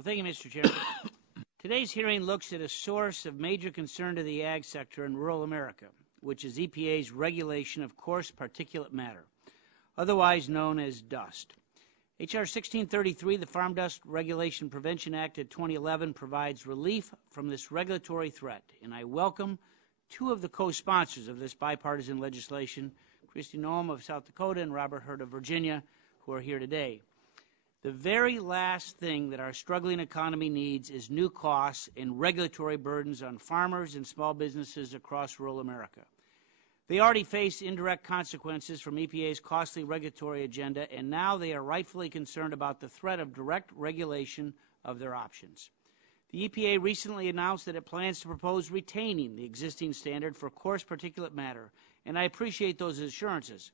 Well, thank you, Mr. Chairman. Today's hearing looks at a source of major concern to the ag sector in rural America, which is EPA's regulation of coarse particulate matter, otherwise known as dust. H.R. 1633, the Farm Dust Regulation Prevention Act of 2011, provides relief from this regulatory threat, and I welcome two of the co-sponsors of this bipartisan legislation, Kristi Noem of South Dakota and Robert Hurt of Virginia, who are here today. The very last thing that our struggling economy needs is new costs and regulatory burdens on farmers and small businesses across rural America. They already face indirect consequences from EPA's costly regulatory agenda, and now they are rightfully concerned about the threat of direct regulation of their options. The EPA recently announced that it plans to propose retaining the existing standard for coarse particulate matter, and I appreciate those assurances.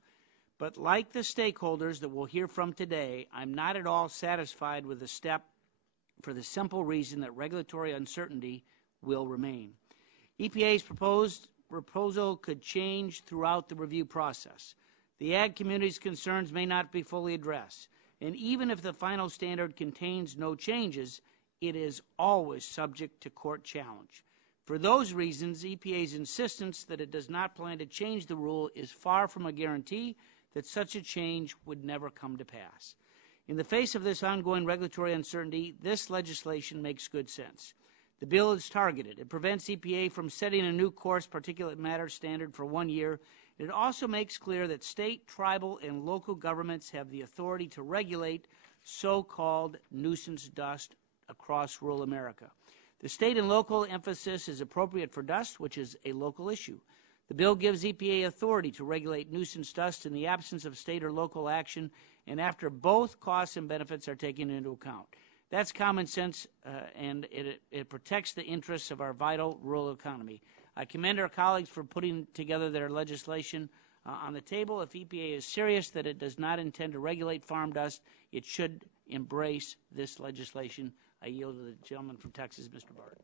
But like the stakeholders that we'll hear from today, I'm not at all satisfied with the step for the simple reason that regulatory uncertainty will remain. EPA's proposal could change throughout the review process. The ag community's concerns may not be fully addressed, and even if the final standard contains no changes, it is always subject to court challenge. For those reasons, EPA's insistence that it does not plan to change the rule is far from a guarantee that such a change would never come to pass. In the face of this ongoing regulatory uncertainty, this legislation makes good sense. The bill is targeted. It prevents EPA from setting a new coarse particulate matter standard for 1 year. It also makes clear that state, tribal, and local governments have the authority to regulate so-called nuisance dust across rural America. The state and local emphasis is appropriate for dust, which is a local issue. The bill gives EPA authority to regulate nuisance dust in the absence of state or local action and after both costs and benefits are taken into account. That's common sense, and it protects the interests of our vital rural economy. I commend our colleagues for putting together their legislation on the table. If EPA is serious that it does not intend to regulate farm dust, it should embrace this legislation. I yield to the gentleman from Texas, Mr. Barrett.